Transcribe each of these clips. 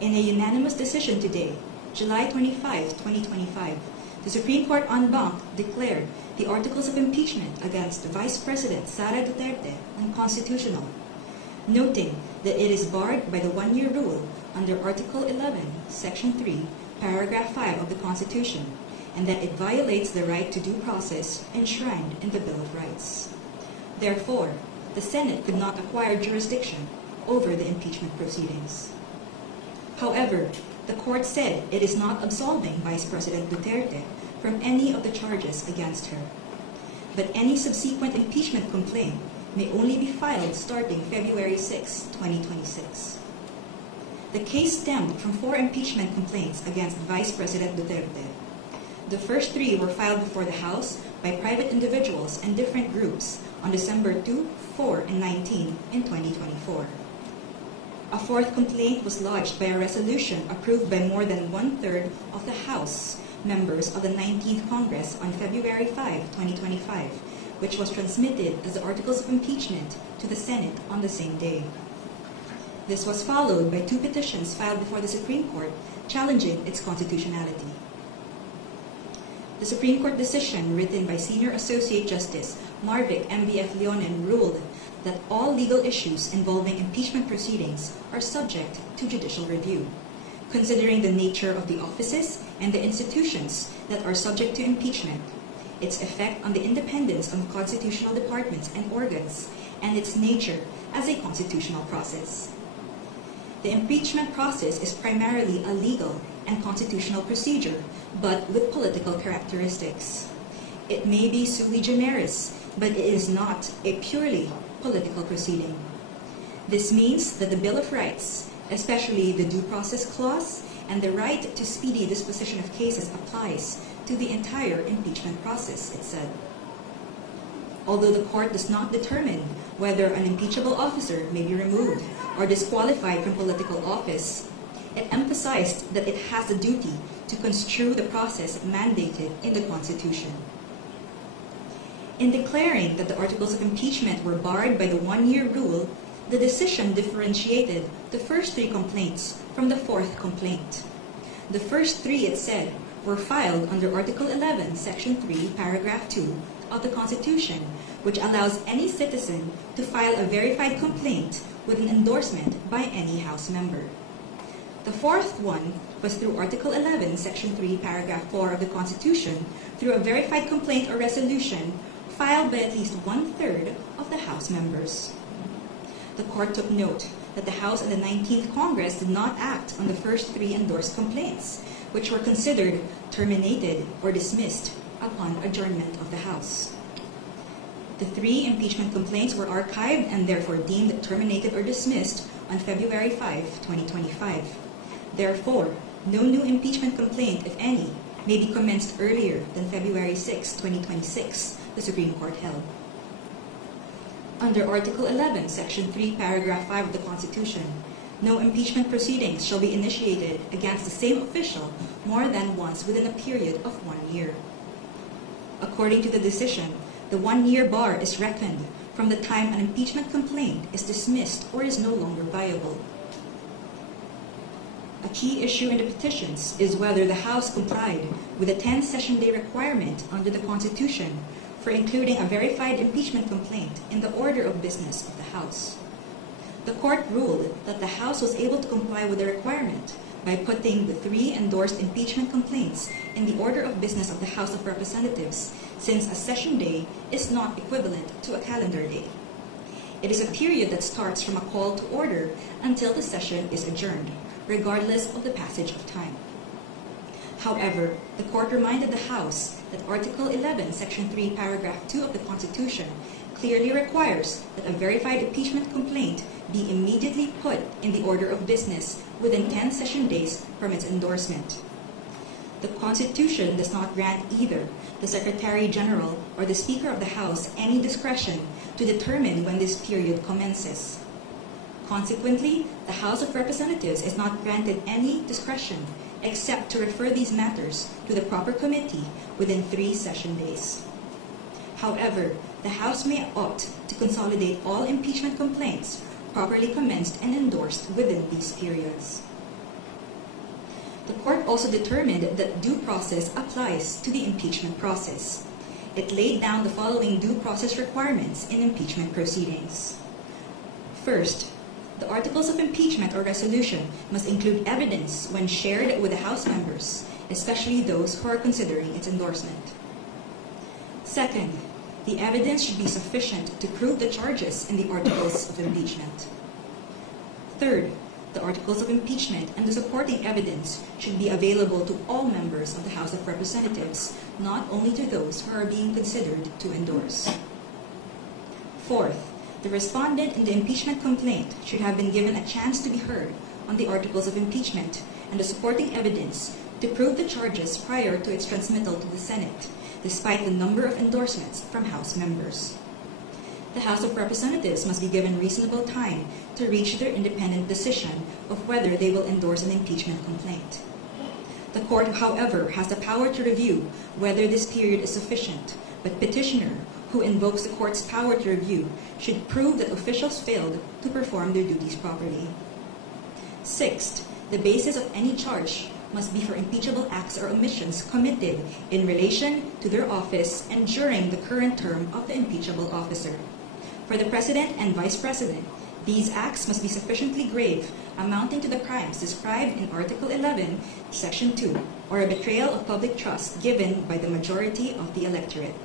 In a unanimous decision today, July 25, 2025, the Supreme Court en banc declared the articles of impeachment against Vice President Sara Duterte unconstitutional, noting that it is barred by the one-year rule under Article 11, Section 3, Paragraph 5 of the Constitution, and that it violates the right to due process enshrined in the Bill of Rights. Therefore, the Senate could not acquire jurisdiction over the impeachment proceedings. However, the court said it is not absolving Vice President Duterte from any of the charges against her. But any subsequent impeachment complaint may only be filed starting February 6, 2026. The case stemmed from 4 impeachment complaints against Vice President Duterte. The first 3 were filed before the House by private individuals and different groups on December 2, 4, and 19 in 2024. A 4th complaint was lodged by a resolution approved by more than 1/3 of the House members of the 19th Congress on February 5, 2025, which was transmitted as the Articles of Impeachment to the Senate on the same day. This was followed by 2 petitions filed before the Supreme Court challenging its constitutionality. The Supreme Court decision written by Senior Associate Justice Marvic M.B.F. Leonen ruled that all legal issues involving impeachment proceedings are subject to judicial review, considering the nature of the offices and the institutions that are subject to impeachment, its effect on the independence of constitutional departments and organs, and its nature as a constitutional process. The impeachment process is primarily a legal and constitutional procedure, but with political characteristics. It may be sui generis, but it is not a purely political proceeding. This means that the Bill of Rights, especially the Due Process Clause and the right to speedy disposition of cases, applies to the entire impeachment process, it said. Although the court does not determine whether an impeachable officer may be removed or disqualified from political office, it emphasized that it has the duty to construe the process mandated in the Constitution. In declaring that the articles of impeachment were barred by the one-year rule, the decision differentiated the first 3 complaints from the 4th complaint. The first 3, it said, were filed under Article 11, Section 3, Paragraph 2 of the Constitution, which allows any citizen to file a verified complaint with an endorsement by any House member. The 4th one was through Article 11, Section 3, Paragraph 4 of the Constitution, through a verified complaint or resolution filed by at least 1/3 of the House members. The court took note that the House and the 19th Congress did not act on the first 3 endorsed complaints, which were considered terminated or dismissed upon adjournment of the House. The 3 impeachment complaints were archived and therefore deemed terminated or dismissed on February 5, 2025. Therefore, no new impeachment complaint, if any, may be commenced earlier than February 6, 2026, the Supreme Court held. Under Article 11, Section 3, Paragraph 5 of the Constitution, no impeachment proceedings shall be initiated against the same official more than once within a period of 1 year. According to the decision, the one-year bar is reckoned from the time an impeachment complaint is dismissed or is no longer viable. A key issue in the petitions is whether the House complied with the 10-session day requirement under the Constitution for including a verified impeachment complaint in the order of business of the House. The court ruled that the House was able to comply with the requirement by putting the 3 endorsed impeachment complaints in the order of business of the House of Representatives, since a session day is not equivalent to a calendar day. It is a period that starts from a call to order until the session is adjourned, regardless of the passage of time. However, the court reminded the House that Article 11, Section 3, Paragraph 2 of the Constitution clearly requires that a verified impeachment complaint be immediately put in the order of business within 10 session days from its endorsement. The Constitution does not grant either the Secretary General or the Speaker of the House any discretion to determine when this period commences. Consequently, the House of Representatives is not granted any discretion except to refer these matters to the proper committee within 3 session days. However, the House may opt to consolidate all impeachment complaints properly commenced and endorsed within these periods. The court also determined that due process applies to the impeachment process. It laid down the following due process requirements in impeachment proceedings. First, the articles of impeachment or resolution must include evidence when shared with the House members, especially those who are considering its endorsement. Second, the evidence should be sufficient to prove the charges in the articles of impeachment. Third, the articles of impeachment and the supporting evidence should be available to all members of the House of Representatives, not only to those who are being considered to endorse. Fourth, the respondent in the impeachment complaint should have been given a chance to be heard on the articles of impeachment and the supporting evidence to prove the charges prior to its transmittal to the Senate, despite the number of endorsements from House members. The House of Representatives must be given reasonable time to reach their independent decision of whether they will endorse an impeachment complaint. The court, however, has the power to review whether this period is sufficient, but petitioner, who invokes the court's power to review, should prove that officials failed to perform their duties properly. Sixth, the basis of any charge must be for impeachable acts or omissions committed in relation to their office and during the current term of the impeachable officer. For the President and Vice President, these acts must be sufficiently grave, amounting to the crimes described in Article 11, Section 2, or a betrayal of public trust given by the majority of the electorate.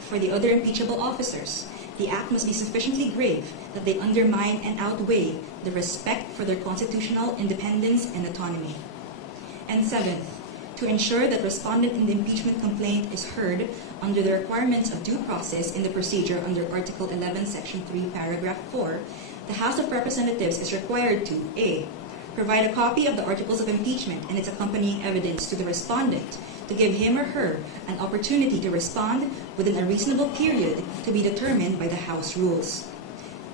For the other impeachable officers, the act must be sufficiently grave that they undermine and outweigh the respect for their constitutional independence and autonomy. And seventh, to ensure that respondent in the impeachment complaint is heard under the requirements of due process in the procedure under Article 11, Section 3, Paragraph 4, the House of Representatives is required to A. Provide a copy of the articles of impeachment and its accompanying evidence to the respondent to give him or her an opportunity to respond within a reasonable period to be determined by the House rules.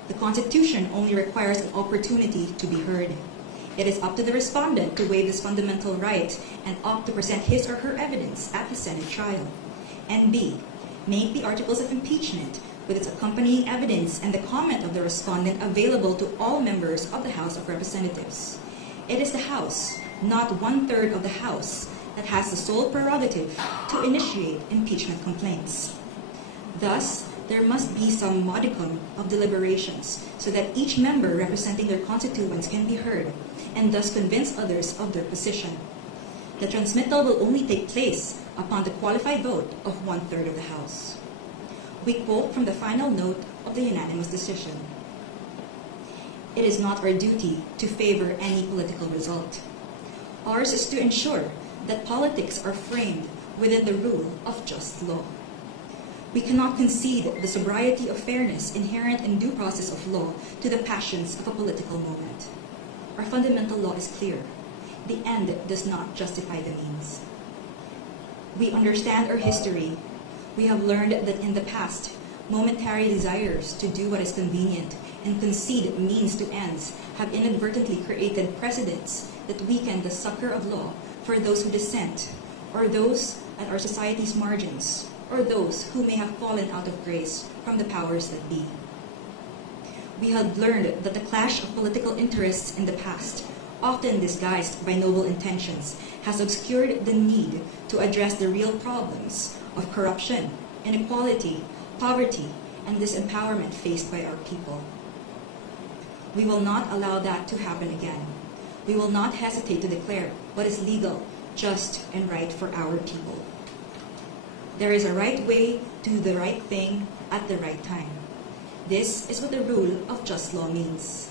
The Constitution only requires an opportunity to be heard. It is up to the respondent to waive this fundamental right and opt to present his or her evidence at the Senate trial. And B. Make the articles of impeachment with its accompanying evidence and the comment of the respondent available to all members of the House of Representatives. It is the House, not 1/3 of the House, that has the sole prerogative to initiate impeachment complaints. Thus, there must be some modicum of deliberations so that each member representing their constituents can be heard and thus convince others of their position. The transmittal will only take place upon the qualified vote of 1/3 of the House. We quote from the final note of the unanimous decision. It is not our duty to favor any political result. Ours is to ensure that politics are framed within the rule of just law. We cannot concede the sobriety of fairness inherent in due process of law to the passions of a political moment. Our fundamental law is clear. The end does not justify the means. We understand our history. We have learned that in the past, momentary desires to do what is convenient and concede means to ends have inadvertently created precedents that weaken the succor of law for those who dissent, or those at our society's margins, or those who may have fallen out of grace from the powers that be. We have learned that the clash of political interests in the past, often disguised by noble intentions, has obscured the need to address the real problems of corruption, inequality, poverty, and disempowerment faced by our people. We will not allow that to happen again. We will not hesitate to declare what is legal, just, and right for our people. There is a right way to do the right thing at the right time. This is what the rule of just law means.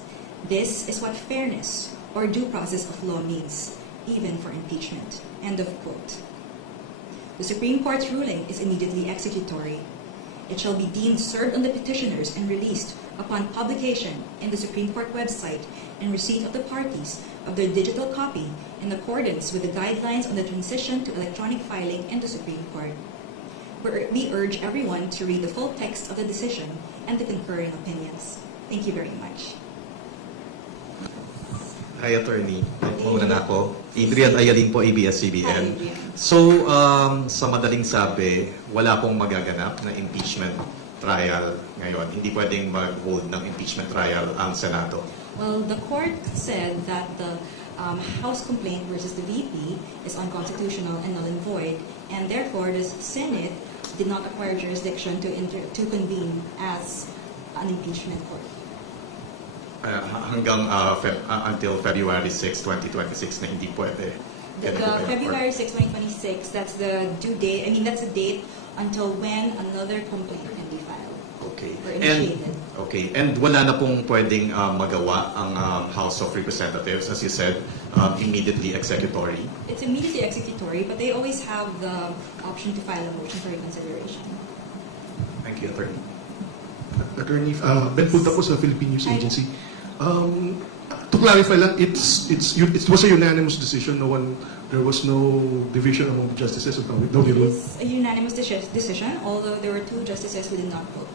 This is what fairness or due process of law means, even for impeachment. End of quote. The Supreme Court's ruling is immediately executory. It shall be deemed served on the petitioners and released upon publication in the Supreme Court website and receipt of the parties of their digital copy in accordance with the guidelines on the transition to electronic filing in the Supreme Court. We urge everyone to read the full text of the decision and the concurring opinions. Thank you very much. Hi, Attorney. Muna na ako. Adrian Ayaling po, ABS-CBN. So, sa madaling sabi, wala pong magaganap na impeachment trial ngayon. Hindi pwedeng mag-hold ng impeachment trial ang Senado. Well, the court said that the House complaint versus the VP is unconstitutional and null and void, and therefore the Senate did not acquire jurisdiction to convene as an impeachment court. Hanggang until February 6, 2026 na hindi pwede. The February 6, 2026, that's the due date. I mean, that's the date until when another complaint can be filed Okay. or initiated. And wala na pong pwedeng magawa ang House of Representatives, as you said, immediately executory. It's immediately executory, but they always have the option to file a motion for reconsideration. Thank you, Attorney. Attorney, Ben Punta po sa Philippine News Agency. To clarify lang, it was a unanimous decision. There was no division among the justices. No It is a unanimous decision, although there were 2 justices who did not vote.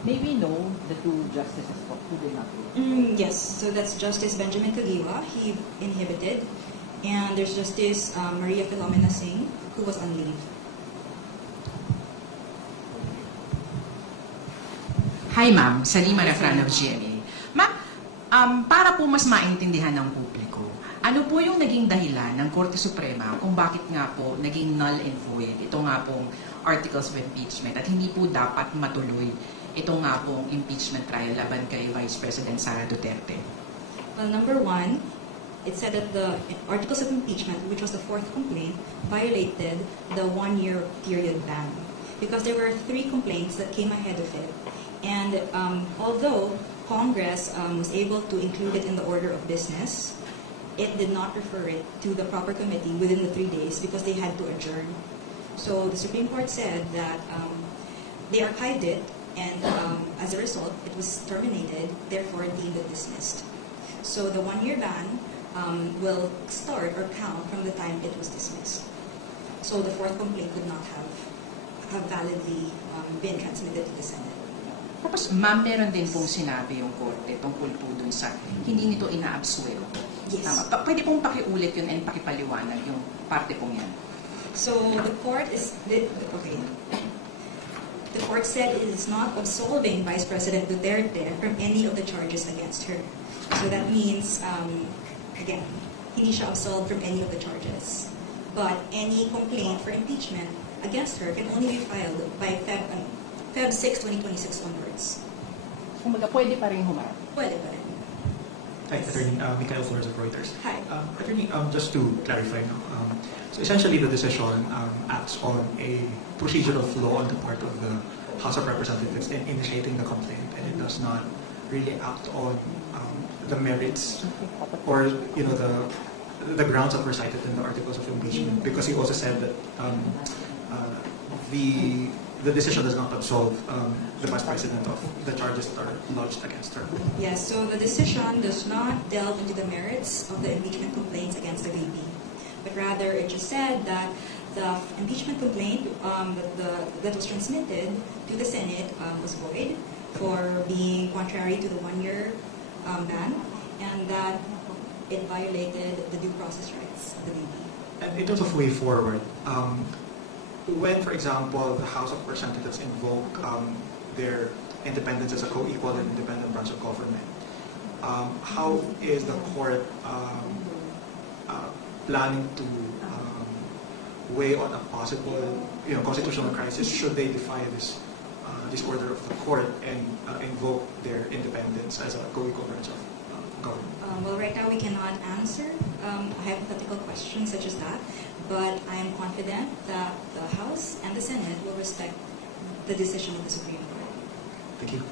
May we know the 2 justices who did not vote? Yes, so that's Justice Benjamin Kagiwa, he inhibited, and there's Justice Maria Philomena Singh, who was on leave. Hi ma'am, Salima Refran of GMA. Ma'am, para po mas maintindihan ng publiko, ano po yung naging dahilan ng Korte Suprema kung bakit nga po naging null and void ito nga pong articles of impeachment at hindi po dapat matuloy ito nga pong impeachment trial laban kay Vice President Sara Duterte? Well, number 1, it said that the articles of impeachment, which was the 4th complaint, violated the 1-year period ban because there were 3 complaints that came ahead of it. And although Congress was able to include it in the order of business, it did not refer it to the proper committee within the 3 days because they had to adjourn. So the Supreme Court said that they archived it, and as a result, it was terminated, therefore deemed it dismissed. So the 1-year ban will start or count from the time it was dismissed. So the 4th complaint could not have validly been transmitted to the Senate. Tapos ma'am, meron din pong sinabi yung Korte tungkol po dun sa hindi nito ina-absuelto. Yes. Tama. Pwede pong pakiulit yun and pakipaliwanag yung parte pong yan. So the court The court said it is not absolving Vice President Duterte from any of the charges against her. So that means, again, hindi siya absolved from any of the charges. But any complaint for impeachment against her can only be filed by Feb 6, 2026 onwards. Kumaga, pwede pa rin humarap. Pwede pa rin. Hi, Attorney Michael Flores of Reuters. Hi. Attorney, just to clarify, so essentially the decision acts on a procedural flaw on the part of the House of Representatives in initiating the complaint, and it does not really act on the merits or the grounds that were cited in the articles of impeachment, because he also said that the decision does not absolve the Vice President of the charges that are lodged against her. Yes, so the decision does not delve into the merits of the impeachment complaints against the VP, but rather it just said that the impeachment complaint that was transmitted to the Senate was void for being contrary to the 1-year ban, and that it violated the due process rights of the VP. And in terms of way forward, when, for example, the House of Representatives invoke their independence as a co-equal and independent branch of government, how is the court planning to weigh on a possible, constitutional crisis should they defy this order of the court and invoke their independence as a co-equal branch of government? Well, right now we cannot answer a hypothetical question such as that, but I am confident that the House and the Senate will respect the decision of the Supreme Court. Thank you.